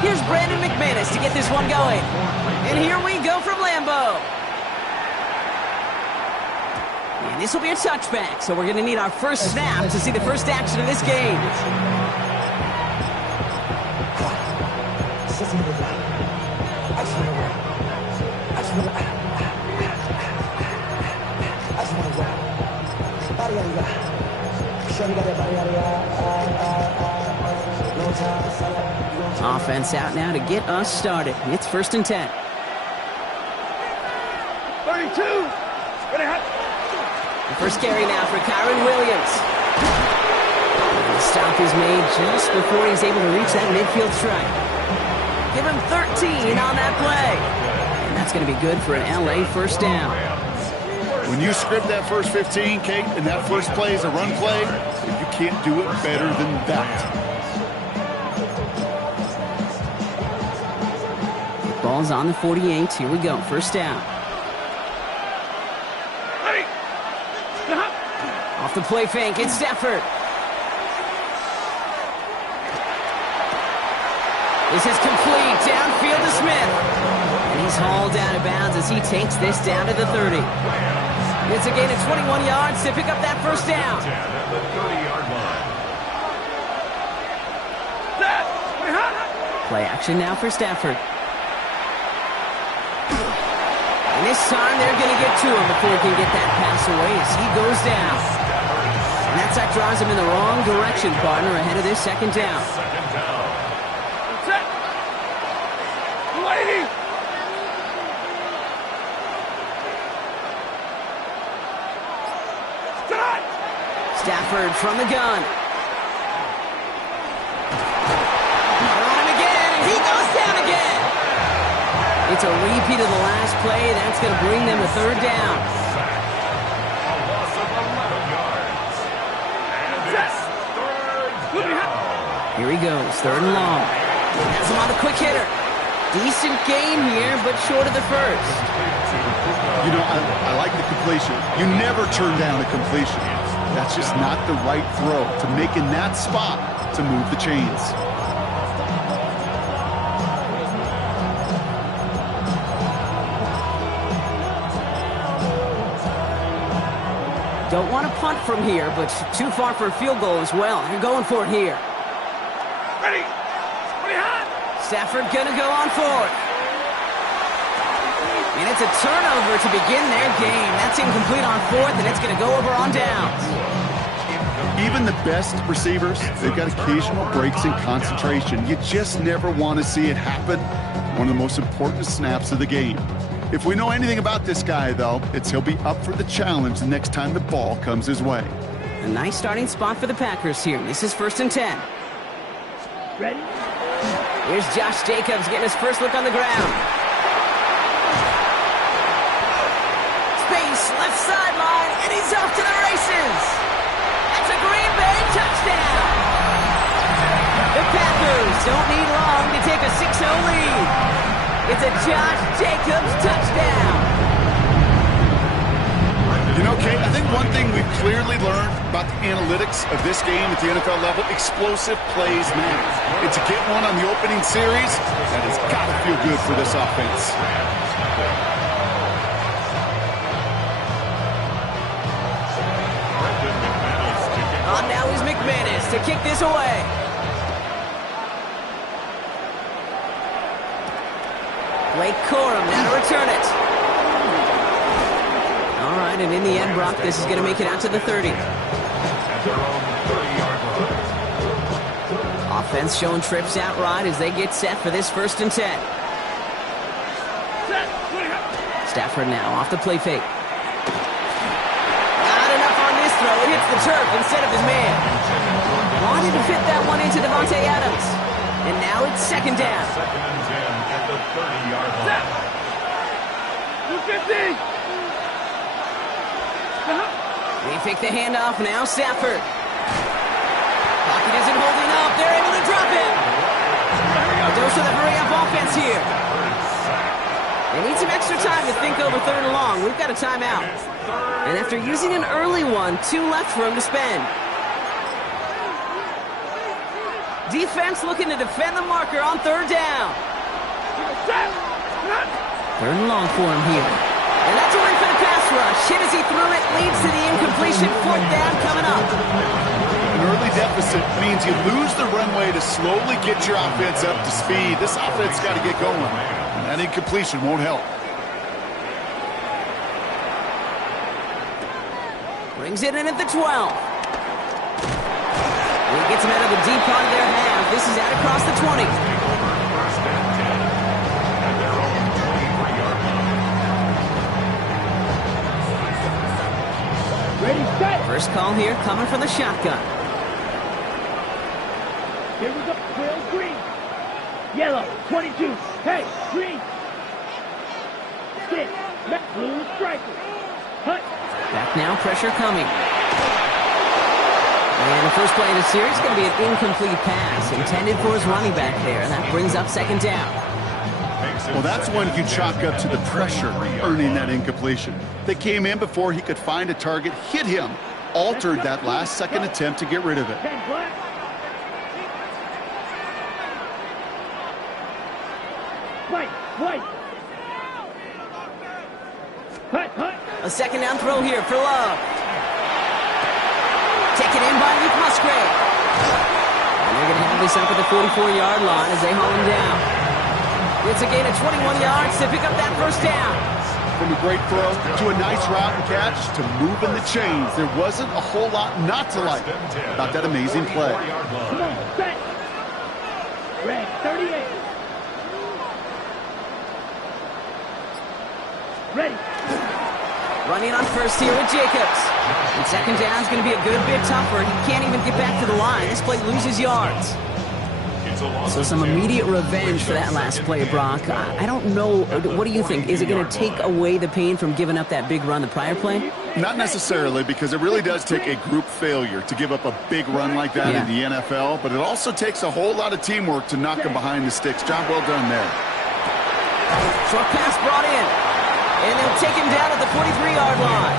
Here's Brandon McManus to get this one going. And here we go from Lambeau. And this will be a touchback, so we're going to need our first snap to see the first action of this game. Offense out now to get us started. It's 1st and 10. 32. The first carry now for Kyron Williams. And the stop is made just before he's able to reach that midfield strike. Give him 13 on that play. And that's going to be good for an LA first down. When you script that first 15, Kate, and that first play is a run play, you can't do it better than that. Ball's on the 48. Here we go. First down. Off the play fake, it's Stafford. This is complete. Downfield to Smith. And he's hauled out of bounds as he takes this down to the 30. It's a gain of 21 yards to pick up that first down. Play action now for Stafford. And this time they're going to get to him before he can get that pass away as he goes down. And that sack drives him in the wrong direction, partner, ahead of this second down. Stafford from the gun. On him again, and he goes down again. It's a repeat of the last play. That's going to bring them to third down. Here he goes, 3rd and long. Has him on the quick hitter. Decent game here, but short of the first. You know, I like the completion. You never turn down a completion. That's just not the right throw to make in that spot to move the chains. Don't want to punt from here, but too far for a field goal as well. They're going for it here. Ready. Stafford gonna go on fourth. And it's a turnover to begin their game. That's incomplete on fourth, and it's gonna go over on downs. Even the best receivers, they've got occasional breaks in concentration. You just never want to see it happen. One of the most important snaps of the game. If we know anything about this guy, though, it's he'll be up for the challenge the next time the ball comes his way. A nice starting spot for the Packers here. This is 1st and 10. Ready? Here's Josh Jacobs getting his first look on the ground. Space, left sideline, and he's off to the races. That's a Green Bay touchdown. The Packers don't need long to take a 6-0 lead. It's a Josh Jacobs touchdown. You know, Kate, I think one thing we've clearly learned about the analytics of this game at the NFL level, explosive plays matter. And to get one on the opening series, that has got to feel good for this offense. On now is McManus to kick this away. Blake Corum now to return it. All right, and in the end, Brock, this is going to make it out to the 30. Offense showing trips out right as they get set for this 1st and 10. Stafford now off the play fake. Not enough on this throw. It hits the turf instead of his man. Wanted to fit that one into Devontae Adams. And now it's 2nd down. 2nd and 10 at the 30-yard line. 250. They fake the handoff. Now Stafford. Pocket isn't holding up. They're able to drop him. A dose of the hurry-up offense here. They need some extra time to think over 3rd and long. We've got a timeout. And after using an early one, 2 left for him to spend. Defense looking to defend the marker on third down. Third and long for him here. And that's a win for the pass rush. Hit as he threw it, leads to the incompletion. Fourth down coming up. An early deficit means you lose the runway to slowly get your offense up to speed. This offense got to get going. And that incompletion won't help. Brings it in at the 12. He gets him out of the deep part of their half. This is out across the 20. Ready, set. First call here coming from the shotgun. Here we go. Will green. Yellow, 22. Hey, green. Stick. Blue striker. Hut. Back now, pressure coming. And the first play of the series is going to be an incomplete pass intended for his running back there. And that brings up second down. Well, that's one you chalk up to the pressure earning that incompletion. They came in before he could find a target, hit him, altered that last second attempt to get rid of it. 10 black. White. Hut. A second down throw here for Love. Taken in by Luke Musgrave. And they're going to have this up at the 44-yard line as they haul him down. It's a gain of 21 yards to pick up that first down. From a great throw to a nice route and catch to moving the chains, there wasn't a whole lot not to like about that amazing play. Come on, set. Red, 38. Ready. Running on first here with Jacobs. And second down is going to be a good bit tougher. He can't even get back to the line. This play loses yards. So some immediate revenge for that last play, Brock. I don't know. What do you think? Is it going to take away the pain from giving up that big run the prior play? Not necessarily, because it really does take a group failure to give up a big run like that in the NFL, but it also takes a whole lot of teamwork to knock them behind the sticks. Job well done there. Short pass brought in. And they'll take him down at the 43-yard line.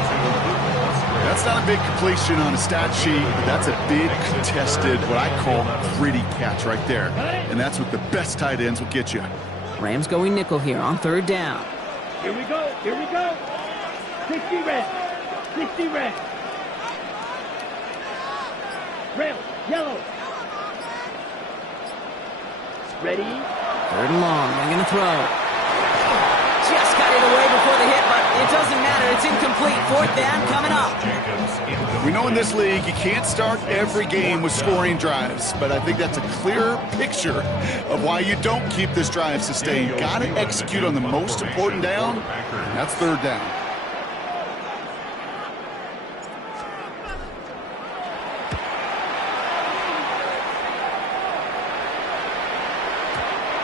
That's not a big completion on a stat sheet, but that's a big contested, what I call gritty catch right there. And that's what the best tight ends will get you. Rams going nickel here on third down. Here we go. 60 red. 60 red. Rail, yellow. Ready. Third and long. They're going to throw. Just got it away before the hit, but it doesn't matter. It's incomplete. Fourth down coming up. We know in this league you can't start every game with scoring drives, but I think that's a clear picture of why you don't keep this drive sustained. Got to execute on the most important down. That's third down.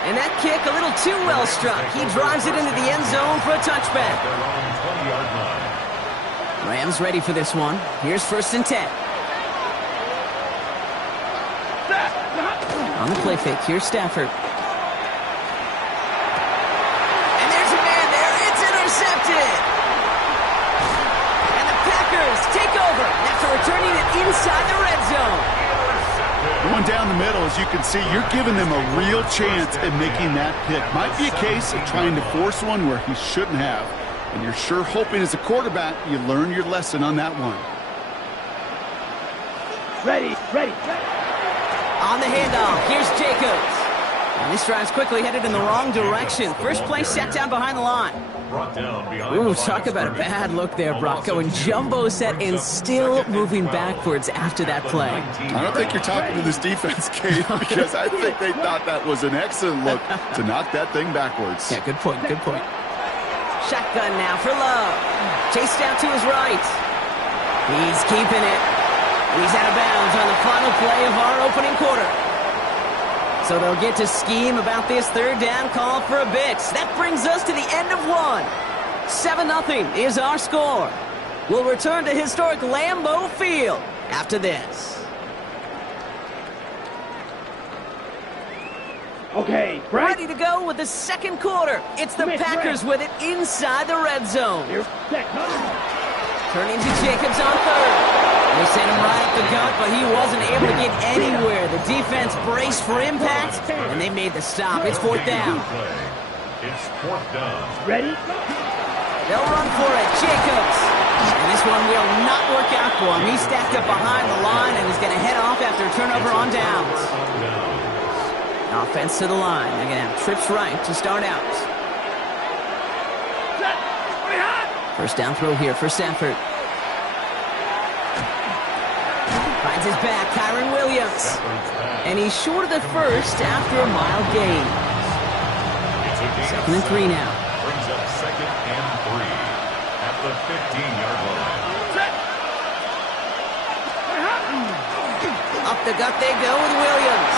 And that kick a little too well struck. He drives it into the end zone for a touchback. Rams ready for this one. Here's first and 10. On the play fake, here's Stafford. And there's a man there. It's intercepted. And the Packers take over after returning it inside the red zone. Going down the middle, as you can see, you're giving them a real chance at making that pick. Might be a case of trying to force one where he shouldn't have. And you're sure hoping as a quarterback you learn your lesson on that one. Ready. On the handoff, here's Jacobs. And this drive's quickly headed in the wrong direction. First play set down behind the line. Ooh, talk about a bad look there, Brock. Going jumbo set and still moving backwards after that play. I don't think you're talking to this defense, Kate, because I think they thought that was an excellent look to knock that thing backwards. Yeah, good point. Shotgun now for Love. Chased out to his right. He's keeping it. He's out of bounds on the final play of our opening quarter. So they'll get to scheme about this third down call for a bit. That brings us to the end of one. 7-0 is our score. We'll return to historic Lambeau Field after this. Okay, right. Ready to go with the second quarter. It's the Packers with it inside the red zone. Here, set. Turning to Jacobs on third. They sent him right up the gut, but he wasn't able to get anywhere. The defense braced for impact, and they made the stop. It's fourth down. It's fourth down. Ready? They'll run for it. Jacobs. And this one will not work out for him. He's stacked up behind the line and is going to head off after a turnover on downs. Offense to the line. They're going to have trips right to start out. First down throw here for Stafford. Finds his back, Kyron Williams. And he's short of the first after a mild gain. Second and 3 now. Brings up second and 3 at the 15-yard line. Up the gut they go with Williams.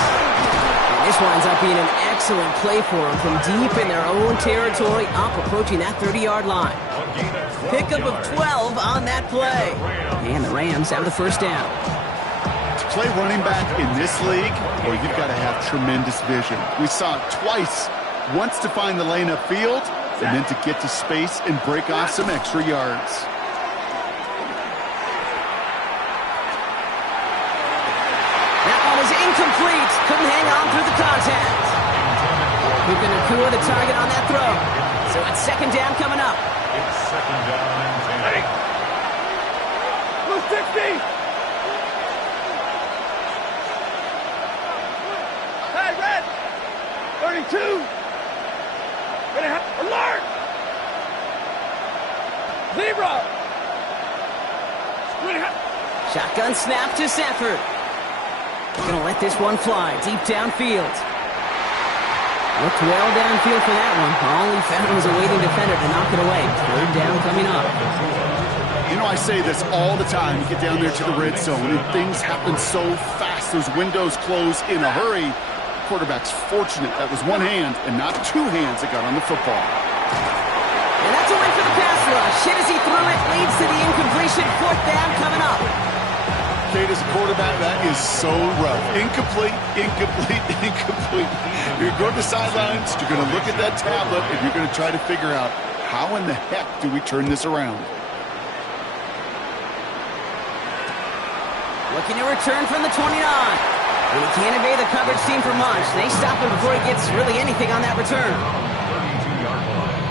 And this winds up being an excellent play for them from deep in their own territory, up approaching that 30-yard line. Pickup of 12 on that play. And the Rams have the first down. To play running back in this league, well, you've got to have tremendous vision. We saw it twice. Once to find the lane upfield, and then to get to space and break off some extra yards. That one is incomplete. Couldn't hang on through the contact. Puka Nacua the target on that throw. So it's second down coming up. It's second down and 10. Blue 60! Hey, red! 32! Alert! Zebra! Shotgun snap to Stafford. Gonna let this one fly deep downfield. Looked well downfield for that one. All he found was a waiting defender to knock it away. Third down coming up. You know, I say this all the time. You get down there to the red zone, and things happen so fast. Those windows close in a hurry. Quarterback's fortunate that was one hand and not two hands that got on the football. And that's a win for the pass rush. Hit as he threw it, leads to the incompletion. Fourth down coming up. Kate, as a quarterback, that is so rough. Incomplete, incomplete, incomplete. You're going to the sidelines, you're going to look at that tablet, and you're going to try to figure out how in the heck do we turn this around. Looking to return from the 29. And he can't evade the coverage team for much. They stop him before he gets really anything on that return. 32-yard line.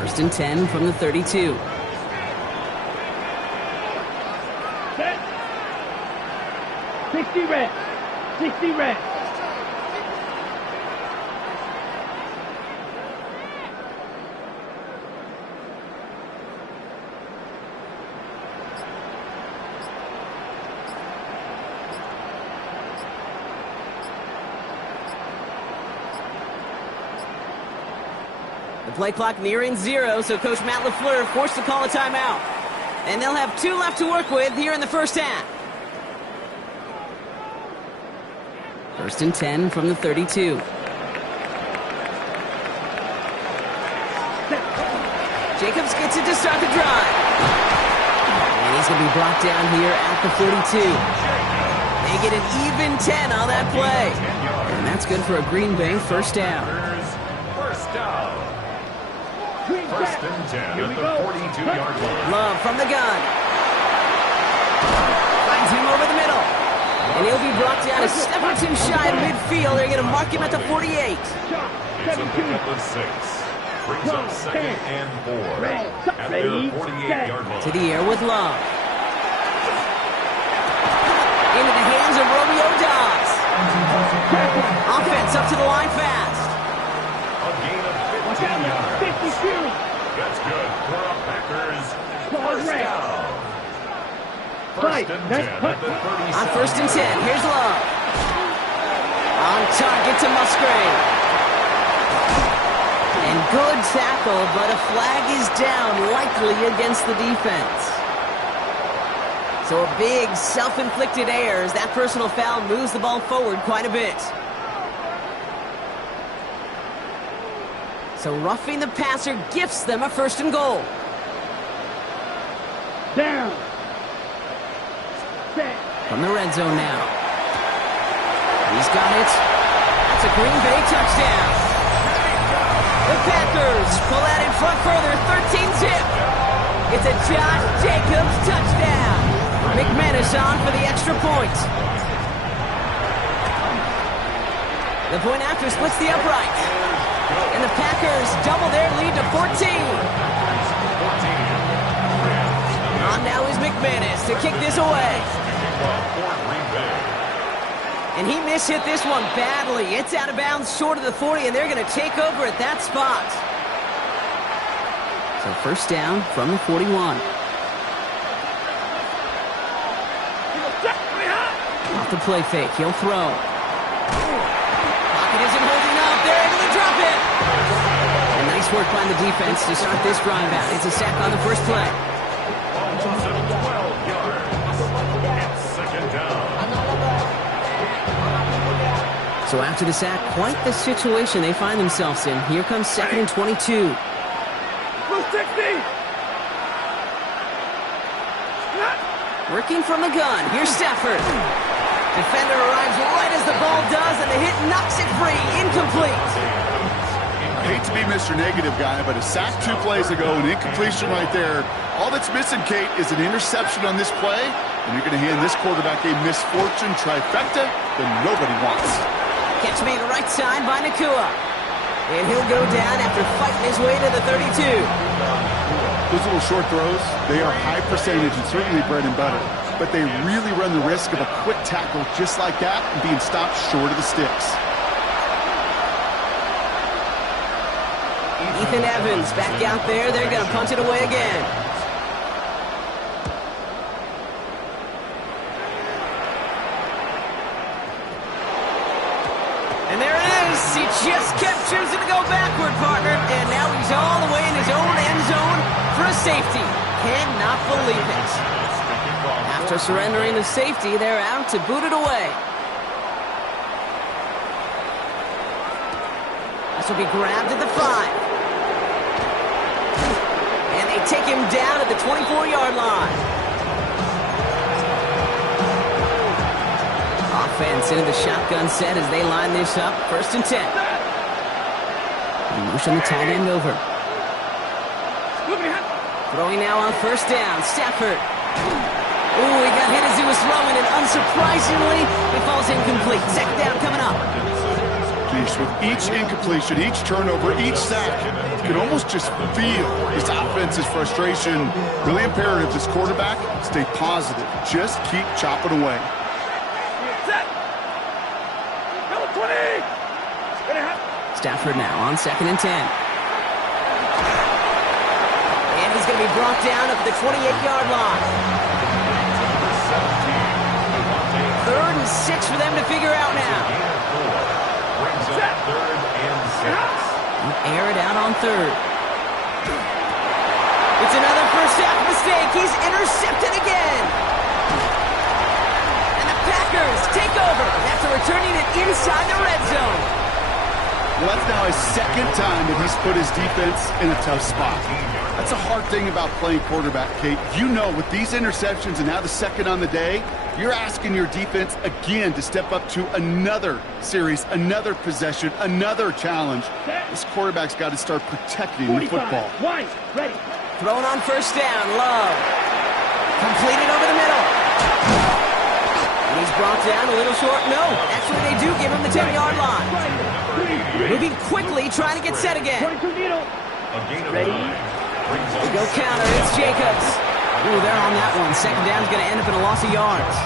First and 10 from the 32. Set. 60 reps. 60 reps. The play clock nearing 0, so Coach Matt LaFleur forced to call a timeout. And they'll have 2 left to work with here in the first half. First and 10 from the 32. Jacobs gets it to start the drive. And he's going to be brought down here at the 42. They get an even 10 on that play. And that's good for a Green Bay first down. First down. First and 10 at the 42-yard line. Love from the gun. Finds him over the middle. And he'll be brought down a step or two shy of midfield. They're going to mark him at the 48. It's a pickup of 6. Brings up second and 4 at their 48-yard line. To the air with Love. Into the hands of Romeo Dobbs. Offense up to the line fast. A gain of 15 yards. 52. That's good for our Packers. First down. Right. First and 10 at the 37. On first and 10, here's Love. On target to Musgrave. And good tackle, but a flag is down, likely against the defense. So a big self-inflicted error as that personal foul moves the ball forward quite a bit. So roughing the passer gifts them a first and goal. Down. Set. From the red zone now. He's got it. That's It's a Green Bay touchdown. The Packers pull out in front further, 13-zip. It's a Josh Jacobs touchdown. McManus on for the extra point. The point after splits the upright. And the Packers double their lead to 14. On now is McManus to kick this away. And he mishit this one badly. It's out of bounds short of the 40, and they're going to take over at that spot. So first down from the 41. Off the play fake, he'll throw. Pocket isn't holding up. They're able to drop it. And nice work by the defense to start this drive out. It's a sack on the first play. So after the sack, quite the situation they find themselves in. Here comes 2nd and 22. Working from the gun. Here's Stafford. Defender arrives right as the ball does, and the hit knocks it free. Incomplete. I hate to be Mr. Negative guy, but a sack 2 plays ago, an incompletion right there. All that's missing, Kate, is an interception on this play, and you're going to hand this quarterback a misfortune trifecta that nobody wants. Catch made right side by Nakua. And he'll go down after fighting his way to the 32. Those little short throws, they are high percentage and certainly bread and butter. But they really run the risk of a quick tackle just like that and being stopped short of the sticks. Ethan Evans back out there. They're going to punt it away again. And there it is. He just kept choosing to go backward, partner. And now he's all the way in his own end zone for a safety. Cannot believe it. After surrendering the safety, they're out to boot it away. This will be grabbed at the 5. And they take him down at the 24-yard line. Offense into the shotgun set as they line this up. 1st and 10. They motion the tight end over. Throwing now on 1st down. Stafford. Ooh, he got hit as he was throwing, and unsurprisingly, it falls incomplete. 2nd down coming up. Geez, with each incompletion, each turnover, each sack, you can almost just feel this offense's frustration. Really imperative, this quarterback, stay positive. Just keep chopping away. Stafford now on 2nd and 10. And he's going to be brought down at the 28-yard line. 3rd and 6 for them to figure out now. Air it out on 3rd. It's another first half mistake. He's intercepted again. And the Packers take over after returning it inside the red zone. Well, that's now his 2nd time that he's put his defense in a tough spot. That's a hard thing about playing quarterback, Kate. You know, with these interceptions and now the 2nd on the day, you're asking your defense again to step up to another series, another possession, another challenge. This quarterback's got to start protecting the football. Wide, ready. Thrown on 1st down, Love. Completed over the middle. And he's brought down a little short. No, actually they do give him the 10-yard line. Moving quickly, trying to get set again. Ready. They go counter, it's Jacobs. Ooh, they're on that one. 2nd down's going to end up in a loss of yards.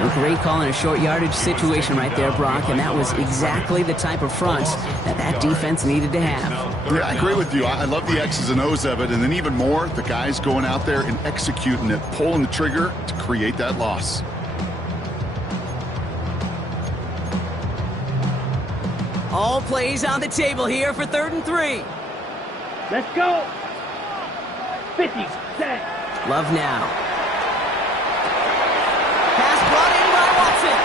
A great call in a short yardage situation right there, Brock, and that was exactly the type of front that defense needed to have. Yeah, I agree with you. I love the X's and O's of it, and then even more, the guys going out there and executing it, pulling the trigger to create that loss. All plays on the table here for 3rd and 3. Let's go. 50, set. Love now. Pass brought in by Watson.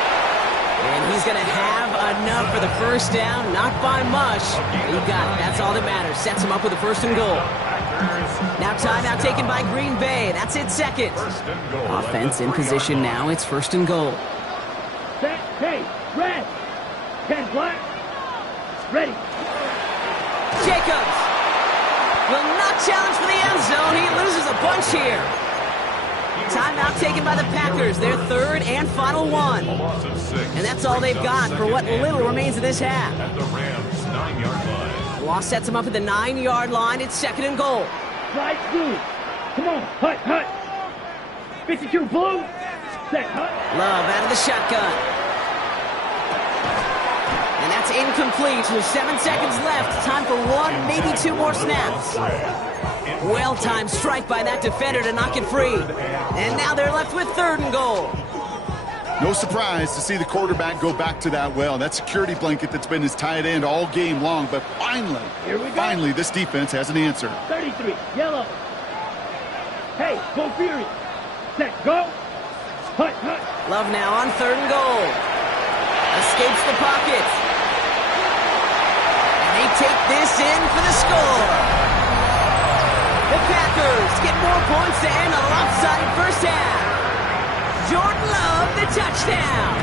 And he's going to have enough for the 1st down. Not by much. He got it. That's all that matters. Sets him up with a 1st and goal. Now timeout taken by Green Bay. That's it, 2nd. Offense in position now. It's 1st and goal. Set, hey, red. 10 flag. challenge for the end zone. He loses a bunch here. Timeout taken by the Packers, their third and final one. A loss of 6. And that's all they've got for what little remains of this half. At the Rams' 9-yard line. Loss sets him up at the 9-yard line. It's 2nd and goal. Slide through. Come on, hut, hut. 52 blue. Set, hut. Love out of the shotgun. And that's incomplete with 7 seconds left. Time for 1, maybe 2 more snaps. Well-timed strike by that defender to knock it free. And now they're left with 3rd and goal. No surprise to see the quarterback go back to that well. That security blanket that's been his tight end all game long. But finally, this defense has an answer. 33, yellow. Hey, go Fury. Set, go. Hut, hut. Love now on 3rd and goal. Escapes the pocket. And they take this in for the score. The Packers get more points to end a lopsided first half. Jordan Love, the touchdown.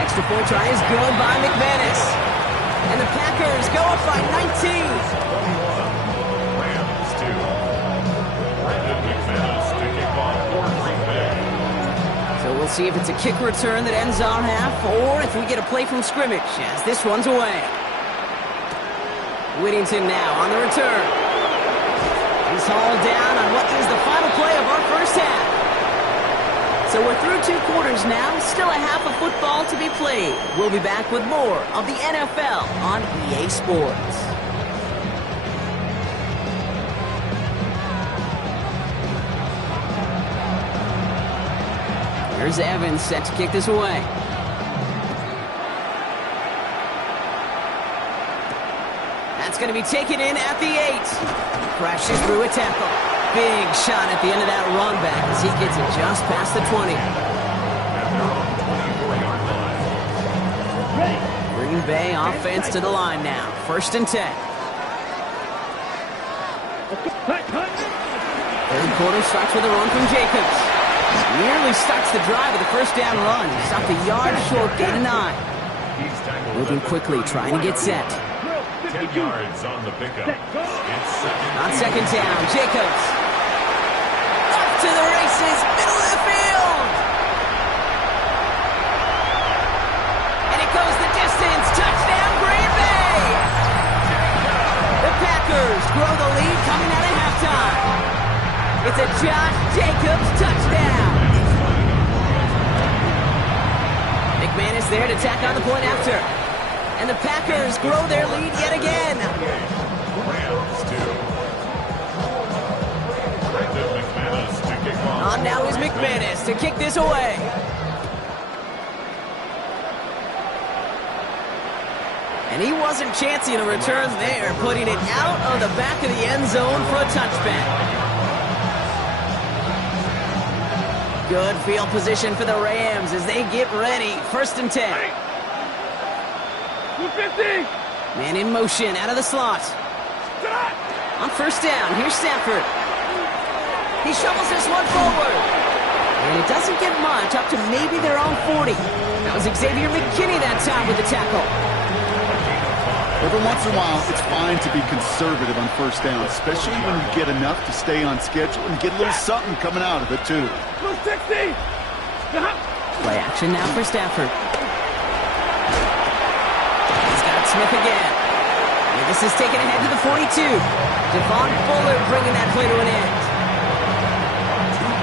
Extra point try is good by McManus. And the Packers go up by 19. Rams 2. Brotha McManus to kick off for Green Bay. So we'll see if it's a kick return that ends our half or if we get a play from scrimmage as this one's away. Whittington now on the return. He's hauled down on what is the final play of our first half. So we're through 2 quarters now, still a half of football to be played. We'll be back with more of the NFL on EA Sports. Here's Evans set to kick this away. That's going to be taken in at the 8. Crashes through a tackle. Big shot at the end of that run back as he gets it just past the 20. Green Bay offense to the line now. 1st and 10. 3rd quarter starts with a run from Jacobs. Nearly starts the drive with a first down run. Stopped a yard short, gain of 9. Moving quickly, trying to get set. 10 yards on the pickup. It's 2nd. On 2nd down, Jacobs. Up to the races, middle of the field. And it goes the distance. Touchdown, Green Bay. The Packers grow the lead coming out of halftime. It's a Josh Jacobs touchdown. McManus there to tack on the point after. And the Packers grow their lead yet again. Rams 2. Brotha McManus to kick off. On now is McManus to kick this away. And he wasn't chancing a return there, putting it out of the back of the end zone for a touchback. Good field position for the Rams as they get ready. 1st and 10. 250. Man in motion out of the slot. On 1st down, here's Stafford. He shovels this one forward. And it doesn't get much, up to maybe their own 40. That was Xavier McKinney that time with the tackle. Every once in a while, it's fine to be conservative on 1st down, especially when you get enough to stay on schedule and get a little something coming out of it, too. 260. Play action now for Stafford. He's got Smith again. And this is taken ahead to the 42. Devon Fuller bringing that play to an end.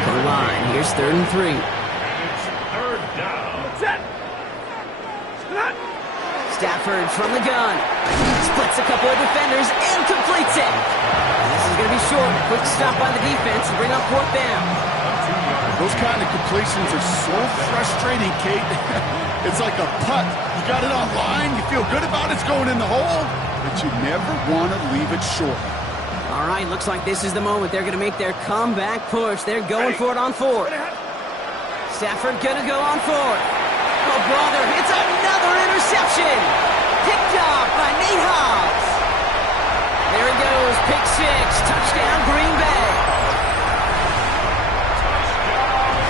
To the line, here's 3rd and 3. It's 3rd down. Set. Stafford from the gun. Splits a couple of defenders and completes it. And this is going to be short. Quick stop by the defense to bring up 4th down. Those kind of completions are so frustrating, Kate. It's like a putt. You got it on line, you feel good about it's going in the hole, but you never want to leave it short. All right, looks like this is the moment. They're going to make their comeback push. They're going for it on 4th. Stafford going to go on 4th. Oh, brother, it's another interception. Picked off by Nate Hobbs. There he goes, pick 6, touchdown Green Bay.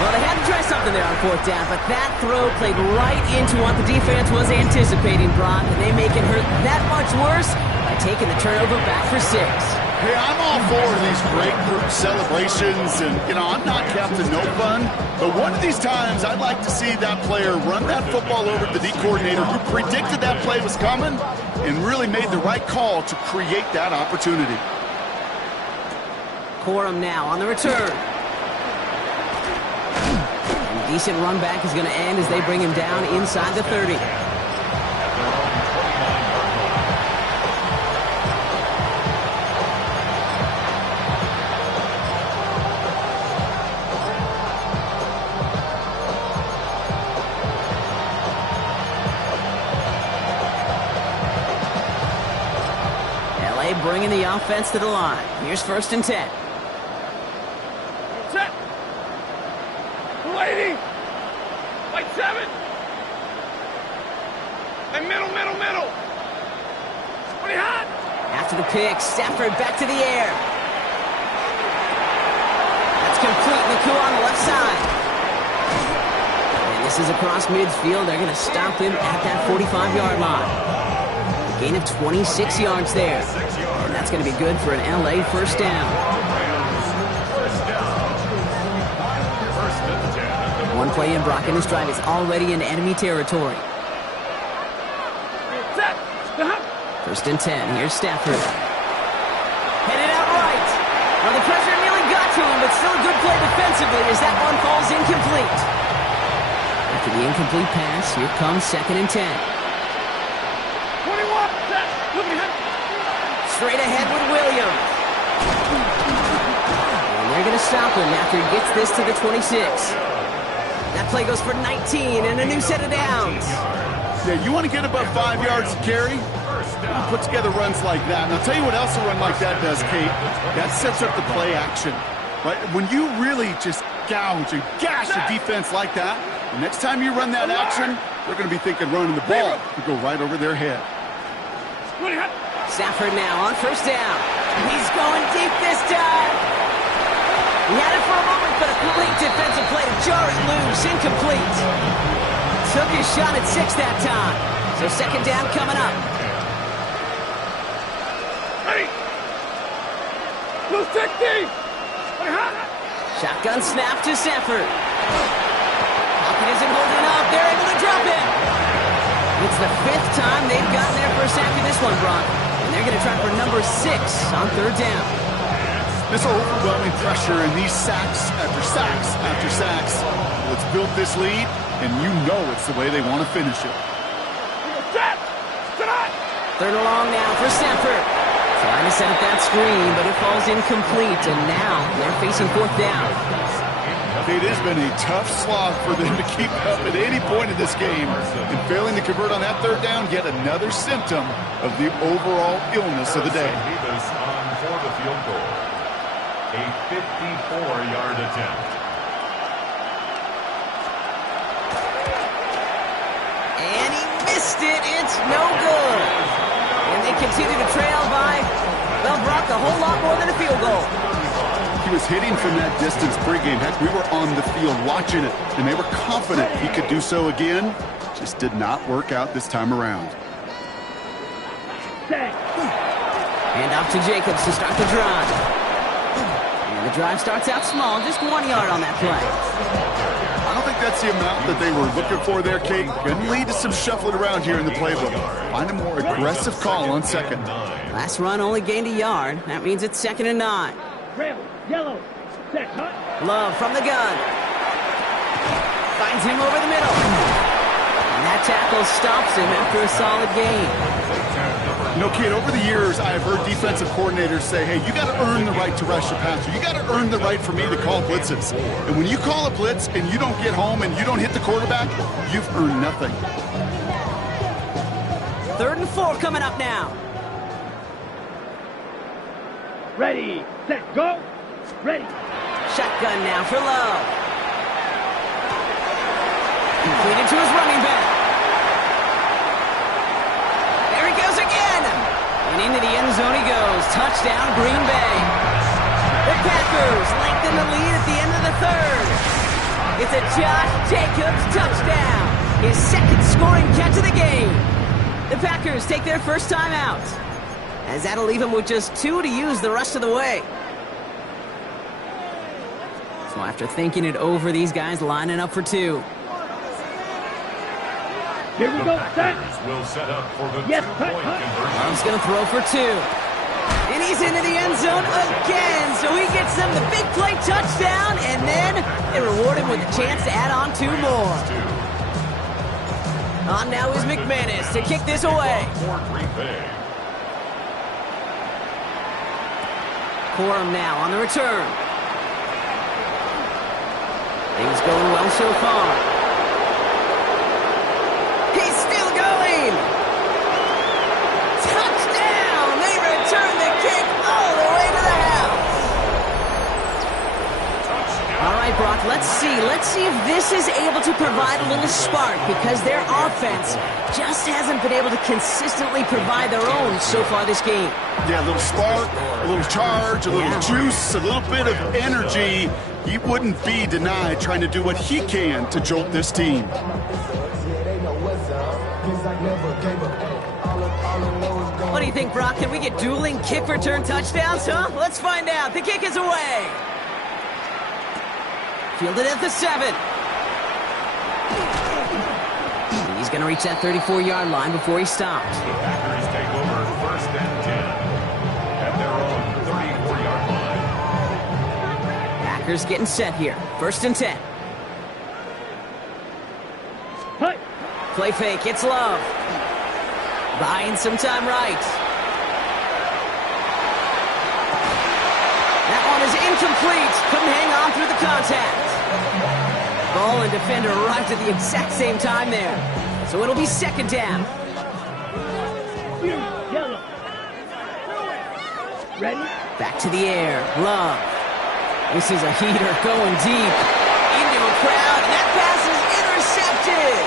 Well, they had to try something there on 4th down, but that throw played right into what the defense was anticipating, Brock, and they make it hurt that much worse by taking the turnover back for 6. Hey, I'm all for these great group celebrations, and, I'm not Captain No Fun, but one of these times I'd like to see that player run that football over to the D coordinator who predicted that play was coming and really made the right call to create that opportunity. Corum now on the return. And decent run back is going to end as they bring him down inside the 30. Bringing the offense to the line. Here's 1st and 10. Set. 280. Like 7. And middle. Pretty hot. After the pick, Stafford back to the air. That's complete. Naku on the left side. And this is across midfield. They're going to stop him at that 45-yard line. Gain of 26 yards there. And that's going to be good for an LA first down. One play in, Brock in this drive is already in enemy territory. 1st and 10. Here's Stafford. Headed out right. Well, the pressure nearly got to him, but still a good play defensively as that one falls incomplete. After the incomplete pass, here comes 2nd and 10. Straight ahead with Williams. And they're going to stop him after he gets this to the 26. That play goes for 19 and a new set of downs. Yeah, you want to get above 5 yards to carry? Put together runs like that. And I'll tell you what else a run like that does, Kate. That sets up the play action. Right? When you really just gouge and gash a defense like that, the next time you run that action, they're going to be thinking running the ball to go right over their head. Stafford now on 1st down. He's going deep this time. He had it for a moment, but a great defensive play to jar it loose. Incomplete. Took his shot at 6 that time. So 2nd down coming up. Ready. Blue 60. Shotgun snap to Stafford. Pocket isn't holding up. They're able to drop it. It's the 5th time they've gotten their first sack in this one, Brock. And they're going to try for number 6 on 3rd down. This overwhelming pressure and these sacks after sacks after sacks. Let's build this lead, and you know it's the way they want to finish it. 3rd and long now for Stafford. Trying to set up that screen, but it falls incomplete, and now they're facing 4th down. It has been a tough slog for them to keep up at any point in this game. And failing to convert on that 3rd down, yet another symptom of the overall illness of the day. He was on for the field goal. A 54-yard attempt. And he missed it. It's no good. And they continue to trail by, well, Brock, a whole lot more than a field goal. He was hitting from that distance pregame. Heck, we were on the field watching it, and they were confident he could do so again. Just did not work out this time around. Hand off to Jacobs to start the drive. And the drive starts out small, just 1 yard on that play. I don't think that's the amount that they were looking for there, Kate. Going to lead to some shuffling around here in the playbook. Find a more aggressive call on 2nd. Last run only gained a yard. That means it's 2nd and 9. Red, yellow, set, hot. Love from the gun. Finds him over the middle. And that tackle stops him after a solid gain. Kid, over the years, I have heard defensive coordinators say, hey, you got to earn the right to rush the passer. You got to earn the right for me to call blitzes. And when you call a blitz and you don't get home and you don't hit the quarterback, you've earned nothing. 3rd and 4 coming up now. Ready, set, go. Ready. Shotgun now for Love. Completed to his running back. There he goes again. And into the end zone he goes. Touchdown, Green Bay. The Packers lengthen the lead at the end of the 3rd. It's a Josh Jacobs touchdown. His 2nd scoring catch of the game. The Packers take their first time out. as that'll leave him with just 2 to use the rest of the way. So after thinking it over, these guys lining up for 2. Here we go, set. Will set up for the Yes, two-point conversion. He's going to throw for 2. And he's into the end zone again, so he gets them the big play touchdown, and then they reward him with a chance to add on 2 more. On now is McManus to kick this away. Corum now on the return. Things going well so far. He's still going. Touchdown! They return the kick all the way to the house. All right, Brock, let's see. Let's see if this is able to provide a little spark, because their offense just hasn't been able to consistently provide their own so far this game. Yeah, a little spark, a little charge, a little juice, a little bit of energy. He wouldn't be denied trying to do what he can to jolt this team. What do you think, Brock? Can we get dueling kick return touchdowns, huh? Let's find out. The kick is away. Fielded at the 7. He's going to reach that 34-yard line before he stops. The Packers take over 1st and 10 at their own 34-yard line. Packers getting set here. 1st and 10. Hi. Play fake. It's Love. Buying some time right. That one is incomplete. Couldn't hang on through the contact. Ball and defender arrived at the exact same time there. So it'll be 2nd down. Yellow. Ready? Back to the air. Love. This is a heater going deep into a crowd. And that pass is intercepted.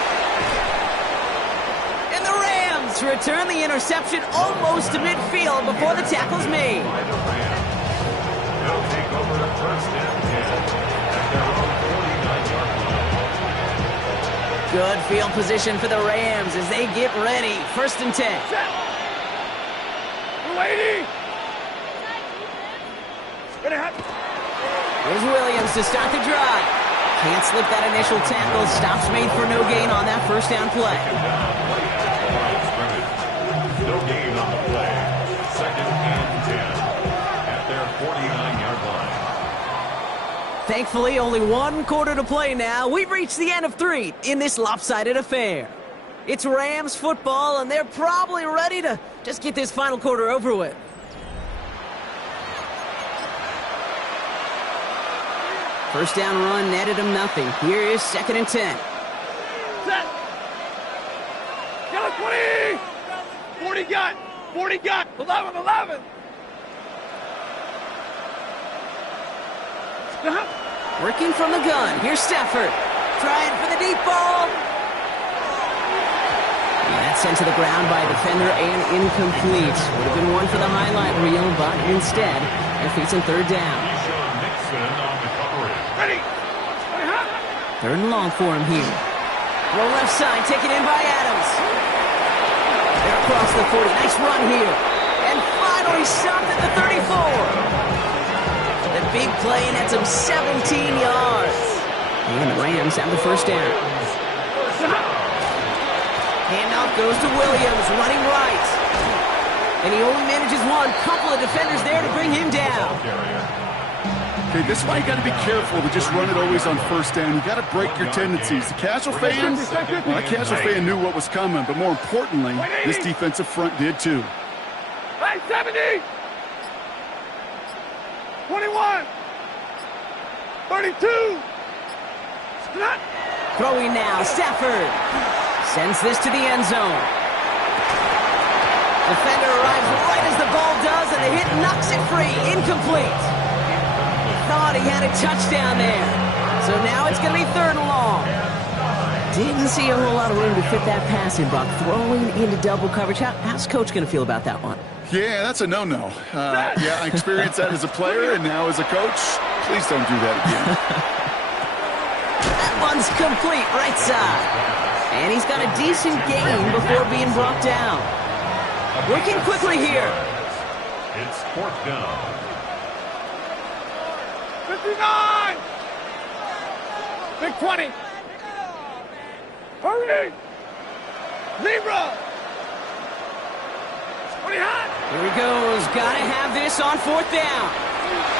And the Rams return the interception almost to midfield before the tackle's made. They'll take over 1st and 10 at their own 49-yard line. Good field position for the Rams as they get ready. 1st and 10. We're waiting. Here's Williams to start the drive. Can't slip that initial tackle. Stops made for no gain on that 1st down play. No gain on the play. 2nd and 10 at their 49-yard line. Thankfully, only 1 quarter to play now. We've reached the end of 3 in this lopsided affair. It's Rams football, and they're probably ready to just get this final quarter over with. First down run netted him nothing. Here is 2nd and 10. Set. Got 20. 40 got. 40 got. 11. 11. Stop. Working from the gun. Here's Stafford. Trying for the deep ball. And that's sent to the ground by a defender and incomplete. Would have been one for the highlight reel, but instead, they're facing 3rd down. Ready. 3rd and long for him here. Throw left side, taken in by Adams. They're across the 40. Nice run here. And finally stopped at the 34. The big play nets him 17 yards. And the Rams have the 1st down. Handoff goes to Williams, running right. And he only manages one. Couple of defenders there to bring him down. Okay, this is why you got to be careful to just run it always on 1st down. You got to break your tendencies. The casual fan, well, that casual fan knew what was coming, but more importantly, this defensive front did too. 570. 21. 32. Snap. Throwing now, Stafford. Sends this to the end zone. Defender arrives right as the ball does, and the hit knocks it free. Incomplete. Thought he had a touchdown there. So now it's going to be 3rd and long. Didn't see a whole lot of room to fit that pass in, Brock. Throwing into double coverage. How's Coach going to feel about that one? Yeah, that's a no-no. Yeah, I experienced that as a player and now as a coach. Please don't do that again. That one's complete, right side. And he's got a decent gain before being brought down. Working quickly here. It's 4th down. 59! Big 20! Hurry! Libra! 20 hot! Here he goes. Gotta have this on 4th down.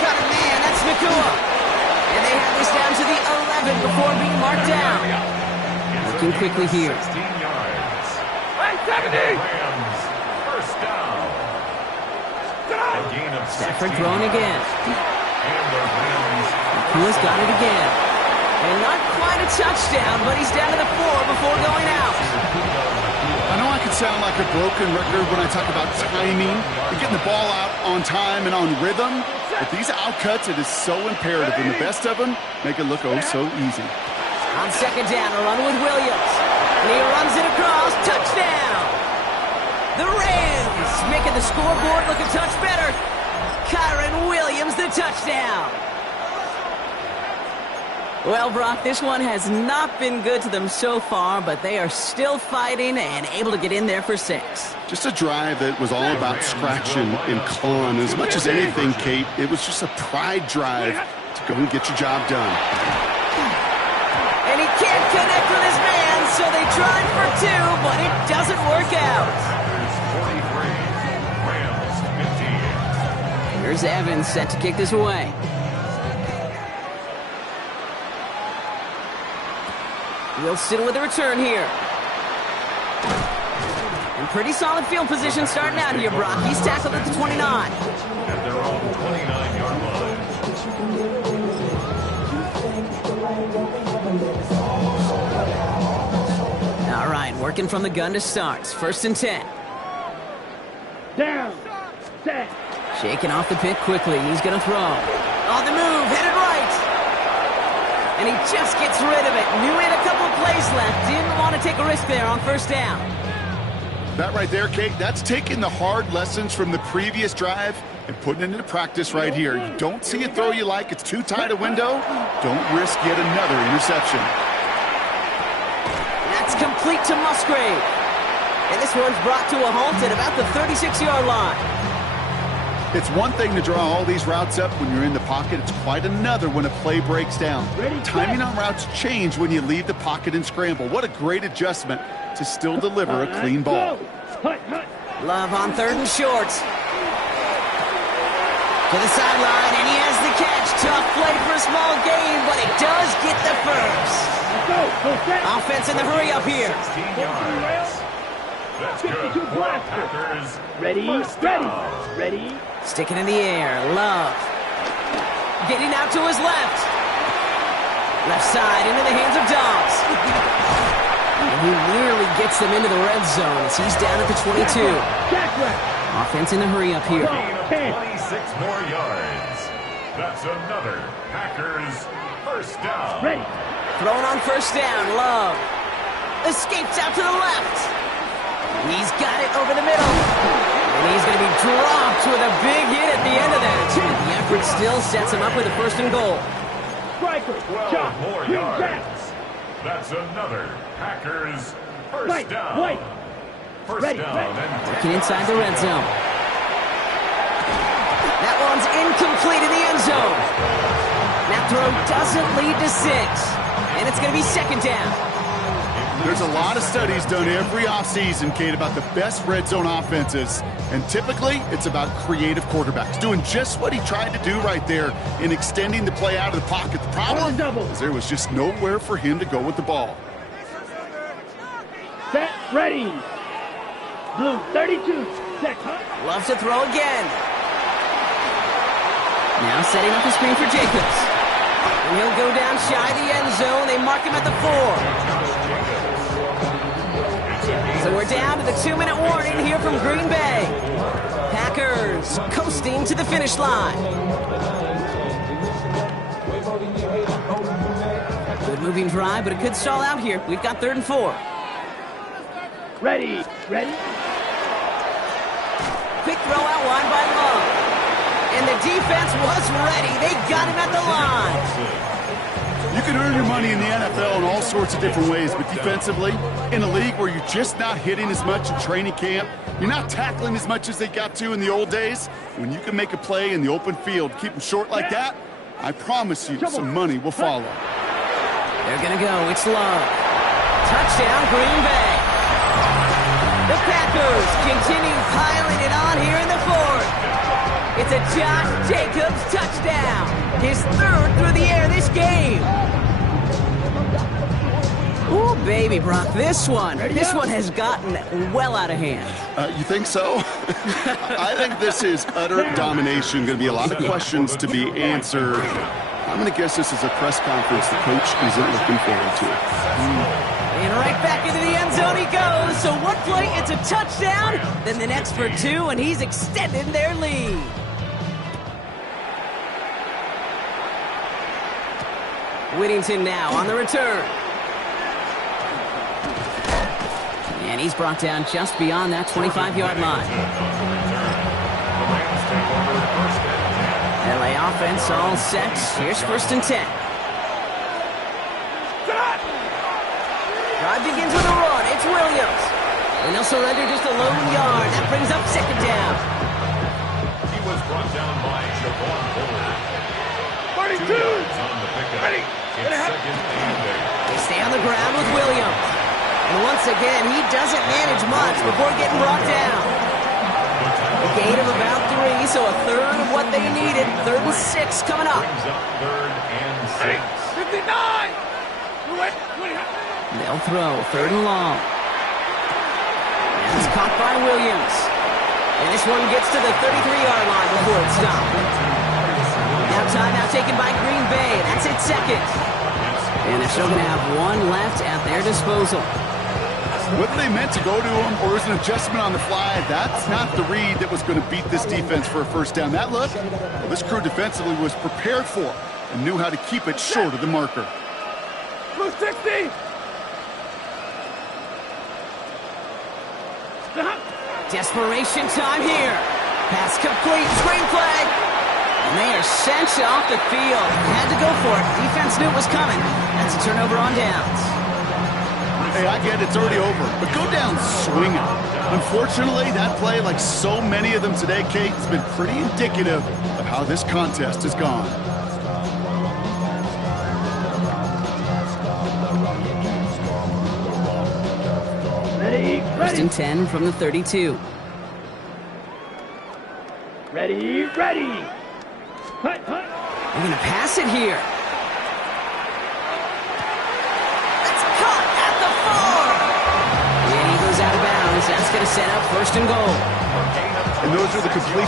Got a man. That's Nakua. And they have this down to the 11 before being marked down. Working quickly here. 16 yards. 70! Rams, 1st down. A gain of 16. Stafford throwing again. And the Rams. Nakua's got it again. And not quite a touchdown, but he's down to the 4 before going out. I know I can sound like a broken record when I talk about timing and getting the ball out on time and on rhythm, but these outcuts, it is so imperative, and the best of them make it look oh so easy. On 2nd down, a run with Williams. And he runs it across. Touchdown! The Rams making the scoreboard look a touch better. Kyron Williams, the touchdown. Well, Brock, this one has not been good to them so far, but they are still fighting and able to get in there for 6. Just a drive that was all about scratching and clawing. As much as anything, Kate, it was just a pride drive to go and get your job done. And he can't connect with his man, so they tried for 2, but it doesn't work out. Rams 15. Here's Evans set to kick this away. Wilson with a return here. And pretty solid field position starting out here, Brock. He's tackled at the 29. At their own 29-yard line. All right, working from the gun to start. 1st and 10. Down! Set! Shaking off the pick quickly. He's going to throw. On the move, headed right. And he just gets rid of it. Knew he had a couple of plays left. Didn't want to take a risk there on 1st down. That right there, Kate, that's taking the hard lessons from the previous drive and putting it into practice right here. You don't see a throw you like, it's too tight a window, don't risk yet another interception. That's complete to Musgrave. And this one's brought to a halt at about the 36-yard line. It's one thing to draw all these routes up when you're in the pocket. It's quite another when a play breaks down. Timing on routes change when you leave the pocket and scramble. What a great adjustment to still deliver a clean ball. Love on 3rd and short. To the sideline, and he has the catch. Tough play for a small gain, but it does get the first. Offense in the hurry up here. 16 yards. That's good. Packers. Ready, ready. Sticking in the air. Love. Getting out to his left. Left side into the hands of Dobbs. And he nearly gets them into the red zone as he's down at the 22. Offense in the hurry up here. 26 more yards. That's another Packers 1st down. Ready. Thrown on 1st down. Love. Escapes out to the left. He's got it over the middle. And he's going to be dropped with a big hit at the end of that. The effort still sets him up with a 1st and goal. 12 more yards. That's another Packers 1st down. 1st down. Working inside the red zone. That one's incomplete in the end zone. That throw doesn't lead to 6. And it's going to be 2nd down. There's a lot of studies done every offseason, Kate, about the best red zone offenses. And typically, it's about creative quarterbacks doing just what he tried to do right there in extending the play out of the pocket. The problem is there was just nowhere for him to go with the ball. Set, ready. Blue, 32. Set. Loves to throw again. Now setting up the screen for Jacobs. And he'll go down shy of the end zone. They mark him at the 4. So we're down to the 2-minute warning here from Green Bay. Packers coasting to the finish line. Good moving drive, but it could stall out here. We've got 3rd and 4. Ready. Quick throw out wide by Love. And the defense was ready. They got him at the line. You can earn your money in the NFL in all sorts of different ways, but defensively, in a league where you're just not hitting as much in training camp, you're not tackling as much as they got to in the old days, when you can make a play in the open field, keep them short like that, I promise you some money will follow. They're going to go. It's low. Touchdown, Green Bay. The Packers continue piling it on here in the fourth. It's a Josh Jacobs touchdown. His third through the air this game. Ooh, baby, Brock, this one has gotten well out of hand. You think so? I think this is utter domination. Going to be a lot of questions to be answered. I'm going to guess this is a press conference the coach isn't looking forward to. And right back into the end zone he goes. So one play, it's a touchdown. Then the next for two, and he's extended their lead. Whittington now on the return. And he's brought down just beyond that 25-yard line. LA offense all set. Here's 1st and 10. Drive begins with a run. It's Williams. And they'll surrender just a lone yard. That brings up 2nd down. He was brought down by Javon Bullard. 32. 2 yards on the pickup. Ready. It's 2nd and 8. They stay on the ground with Williams. And once again, he doesn't manage much before getting brought down. A gain of about 3, so a third of what they needed. 3rd and 6 coming up. Brings up 3rd and 6. 59. They'll throw 3rd and long. And it's caught by Williams. And this one gets to the 33-yard line before it's stopped. Now timeout taken by Green Bay. That's its 2nd. And they're still going to have one left at their disposal. Whether they meant to go to him or it was an adjustment on the fly, that's not the read that was going to beat this defense for a 1st down. That look, well, this crew defensively was prepared for it and knew how to keep it short of the marker. Blue 60. Desperation time here. Pass complete. Screenplay. And they are sent off the field. Had to go for it. Defense knew it was coming. That's a turnover on downs. Hey, I get it's already over, but go down swinging. Unfortunately, that play, like so many of them today, Kate, has been pretty indicative of how this contest has gone. Ready. 1st and 10 from the 32. Ready. Hut. They're going to pass it here. It's caught at the 4. And he goes out of bounds. That's going to set up 1st and goal. And those are the complete